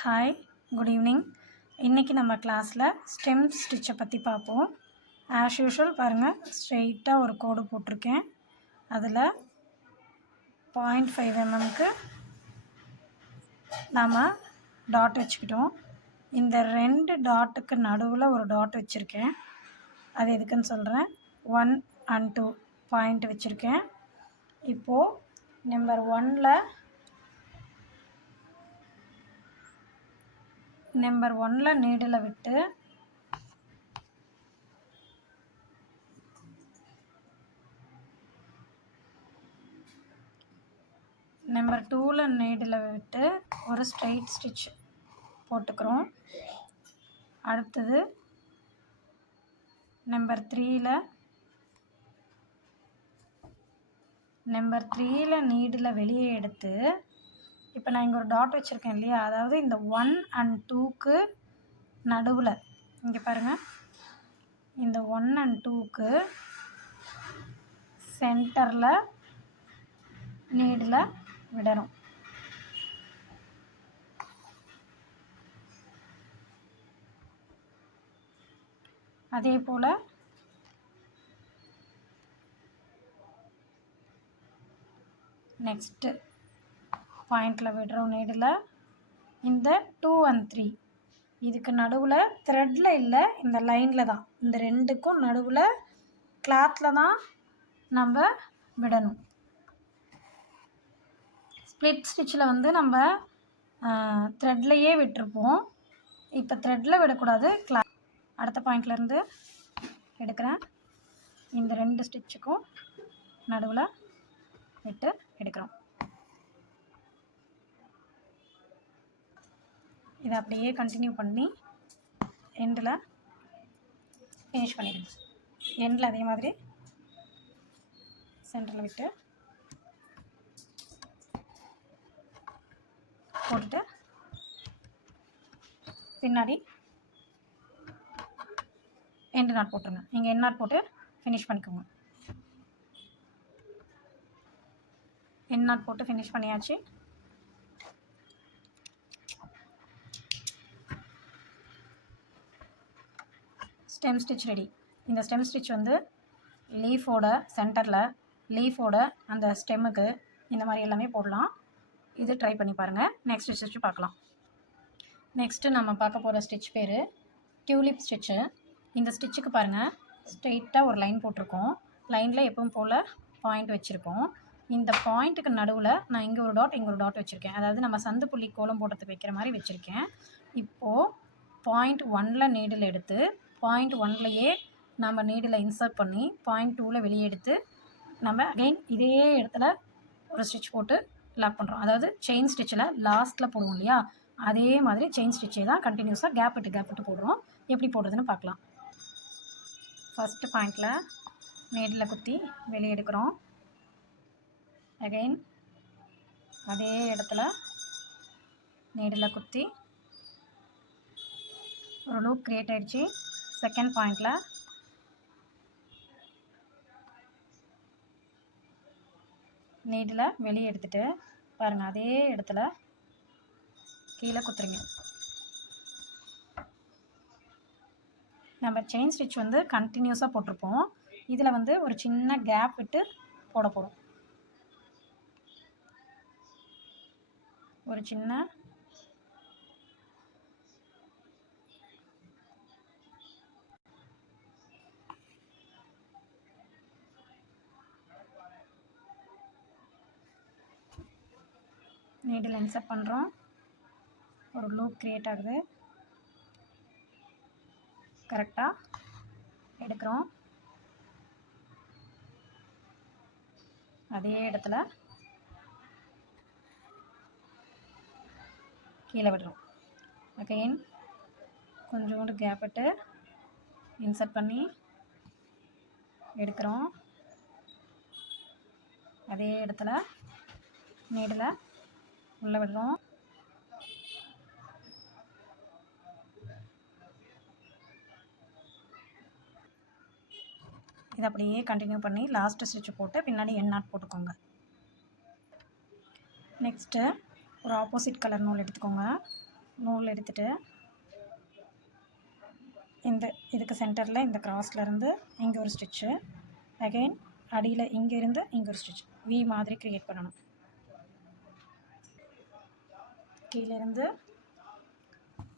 Hi, good evening. இன்றைக்கி நம்ம கிளாஸில் ஸ்டெம் ஸ்டிச்சை பற்றி பார்ப்போம். ஆஸ் யூஷுவல் பாருங்கள், ஸ்ட்ரெயிட்டாக ஒரு கோடு போட்டிருக்கேன். அதில் 0.5 mmக்கு நாம் டாட் வச்சுக்கிட்டோம். இந்த 2 டாட்டுக்கு நடுவில் ஒரு டாட் வச்சுருக்கேன். அது எதுக்குன்னு சொல்கிறேன். 1 and 2 பாயிண்ட் வச்சுருக்கேன். இப்போது நம்பர் 1ல் நீடில் விட்டு நம்பர் 2ல் நீடில் விட்டு ஒரு ஸ்ட்ரெயிட் ஸ்டிச் போட்டுக்கிறோம். அடுத்தது நம்பர் 3ல் நீடில் வெளியே எடுத்து, இப்போ நான் இங்கே ஒரு டாட் வச்சுருக்கேன் இல்லையா, அதாவது இந்த 1 and 2க்கு நடுவில் இங்கே பாருங்கள், இந்த 1 and 2க்கு சென்டரில் நீடில் விடணும். அதே போல் நெக்ஸ்ட்டு பாயிண்டில் விடுறோம் நீடில். இந்த 2 and 3 இதுக்கு நடுவில் த்ரெட்டில் இல்லை, இந்த லைனில் தான், இந்த ரெண்டுக்கும் நடுவில் கிளாத்தில் தான் நம்ம விடணும். ஸ்ப்ளிட் ஸ்டிச்சில் வந்து நம்ம த்ரெட்லையே விட்டுருப்போம். இப்போ த்ரெட்டில் விடக்கூடாது, அடுத்த பாயிண்ட்லேருந்து எடுக்கிறேன். இந்த 2 ஸ்டிச்சுக்கும் நடுவில் விட்டு எடுக்கிறோம். இதை அப்படியே கண்டினியூ பண்ணி எண்டில் ஃபினிஷ் பண்ணிடுங்க. எண்டில் அதே மாதிரி சென்டரில் விட்டு போட்டுட்டு பின்னாடி எண்டு நாட் போட்டுருங்க. நீங்கள் எண்ட் நாட் போட்டு ஃபினிஷ் பண்ணிக்கோங்க. எண்ட் நாட் போட்டு ஃபினிஷ் பண்ணியாச்சு. Stem stitch ready. இந்த ஸ்டெம் ஸ்டிச் வந்து லீஃபோட சென்டரில், லீஃபோட அந்த ஸ்டெம்முக்கு இந்த மாதிரி எல்லாமே போடலாம். இது ட்ரை பண்ணி பாருங்கள். நெக்ஸ்ட் ஸ்டிச் பார்க்கலாம். நெக்ஸ்ட்டு நம்ம பார்க்க போகிற ஸ்டிச் பேர் டியூலிப் ஸ்டிச்சு. இந்த ஸ்டிச்சுக்கு பாருங்கள், ஸ்ட்ரெயிட்டாக ஒரு லைன் போட்டிருக்கோம். லைனில் எப்பவும் போல் பாயிண்ட் வச்சுருக்கோம். இந்த பாயிண்ட்டுக்கு நடுவில் நான் இங்கே ஒரு டாட், இங்கே ஒரு டாட் வச்சுருக்கேன். அதாவது நம்ம சந்து புள்ளி கோலம் போடுறதுக்கு வைக்கிற மாதிரி வச்சுருக்கேன். இப்போது பாயிண்ட் 1ல் நீடில் எடுத்து, பாயிண்ட் 1லையே நம்ம நீடில் இன்சர்ட் பண்ணி, பாயிண்ட் 2ல் வெளியே எடுத்து நம்ம அகெயின் இதே இடத்துல ஒரு ஸ்டிச் போட்டு லாக் பண்ணுறோம். அதாவது செயின் ஸ்டிச்சில் லாஸ்ட்டில் போடுவோம் இல்லையா, அதே மாதிரி செயின் ஸ்டிச்சே தான் கண்டினியூஸாக கேப் விட்டு போடுறோம். எப்படி போடுறதுன்னு பார்க்கலாம். ஃபஸ்ட்டு பாயிண்டில் நீடில் குத்தி வெளியே எடுக்கிறோம். அகெயின் அதே இடத்துல நீடில் குத்தி ஒரு லூப் க்ரியேட் ஆகிடுச்சு. செகண்ட் பாயிண்டில் நீடில் வெளியே எடுத்துகிட்டு பாருங்கள், அதே இடத்துல கீழே குத்துறீங்க. நம்ம செயின் ஸ்டிச் வந்து கண்டினியூஸாக போட்டிருப்போம். இதில் வந்து ஒரு சின்ன கேப் விட்டு போட போகிறோம். ஒரு சின்ன நீடில் இன்சர்ட் பண்ணுறோம். ஒரு லூப் க்ரியேட் ஆகுது. கரெக்டாக எடுக்கிறோம். அதே இடத்துல கீழே விடுறோம். அகைன் கொஞ்சோண்டு கேப் விட்டு இன்சர்ட் பண்ணி எடுக்கிறோம். அதே இடத்துல நீடில் உள்ளே விடுறோம். இதை அப்படியே கண்டினியூ பண்ணி லாஸ்ட்டு ஸ்டிச் போட்டு பின்னாடி எண்ட் நாட் போட்டுக்கோங்க. நெக்ஸ்ட்டு ஒரு ஆப்போசிட் கலர் நூல் எடுத்துக்கோங்க. நூல் எடுத்துகிட்டு இந்த இதுக்கு சென்டரில் இந்த கிராஸ்லேருந்து இங்கே ஒரு ஸ்டிச்சு, அகெயின் அடியில் இங்கேருந்து இங்கே ஒரு ஸ்டிச், வி மாதிரி க்ரியேட் பண்ணணும். கீழேருந்து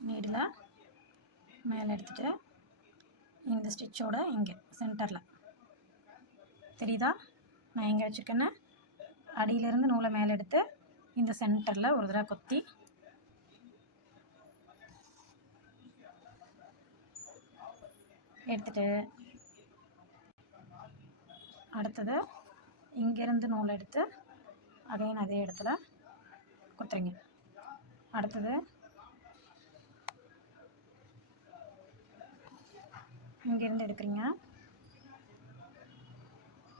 நீடில் மேலே எடுத்துகிட்டு இந்த ஸ்டிச்சோட இங்கே சென்டரில் தெரியுதா, நான் எங்கே வச்சுருக்கேன்னு, அடியிலேருந்து நூலை மேலே எடுத்து இந்த சென்டரில் ஒரு தடவை கொத்தி எடுத்துகிட்டு அடுத்தது இங்கேருந்து நூலை எடுத்து அகைன் அதே இடத்துல குத்துறீங்க. அடுத்தது இங்கேருந்து எடுக்கிறீங்க,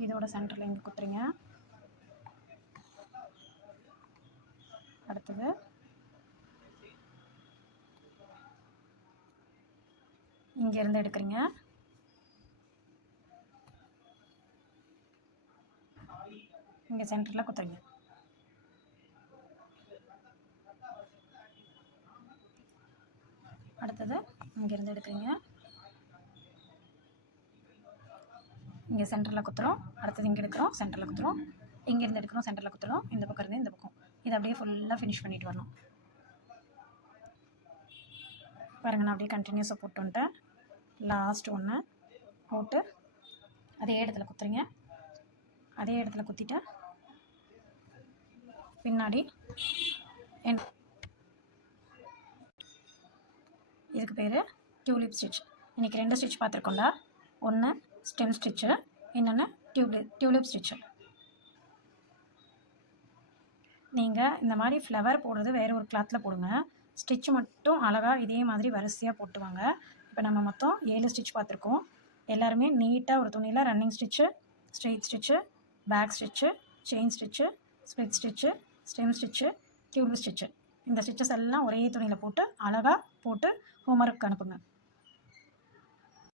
இதோட சென்டரில் இங்கே குத்துறீங்க. அடுத்தது இங்கேருந்து எடுக்கிறீங்க, இங்கே சென்டரில் குத்துறீங்க. அடுத்தது இங்கேருந்து எடுக்கிறீங்க, இங்கே சென்டரில் குத்துறோம். அடுத்தது இங்கே எடுக்கிறோம், சென்டரில் குத்துறோம். இங்கேருந்து எடுக்கிறோம், சென்டரில் குத்துறோம். இந்த பக்கம் இருந்து இந்த பக்கம் இதை அப்படியே ஃபுல்லாக ஃபினிஷ் பண்ணிட்டு வரணும். பாருங்கள், நான் அப்படியே கண்டினியூஸாக போட்டு வந்துட்டேன். லாஸ்ட் ஒன்று போட்டு அதே இடத்துல குத்துறீங்க. அதே இடத்துல குத்திட்டு பின்னாடி இதுக்கு பேர் டியூலிப் ஸ்டிச். இன்றைக்கி 2 ஸ்டிச் பார்த்துருக்கோம்ல, ஒன்று ஸ்டெம் ஸ்டிச்சு, இன்னொன்று டியூலிப் ஸ்டிச்சு. நீங்கள் இந்த மாதிரி ஃப்ளவர் போடுறது வேறு ஒரு கிளாத்தில் போடுங்க, ஸ்டிச் மட்டும் அழகாக இதே மாதிரி வரிசையாக போட்டுவாங்க. இப்போ நம்ம மொத்தம் 7 ஸ்டிச் பார்த்துருக்கோம். எல்லாருமே நீட்டாக ஒரு துணியில் running stitch, straight stitch, back stitch, chain stitch, split stitch, stem stitch, tulip stitch, இந்த ஸ்டிச்சஸ் எல்லாம் ஒரே துணியில் போட்டு அழகாக போட்டு ஹோம்ஒர்க் அனுப்புங்க.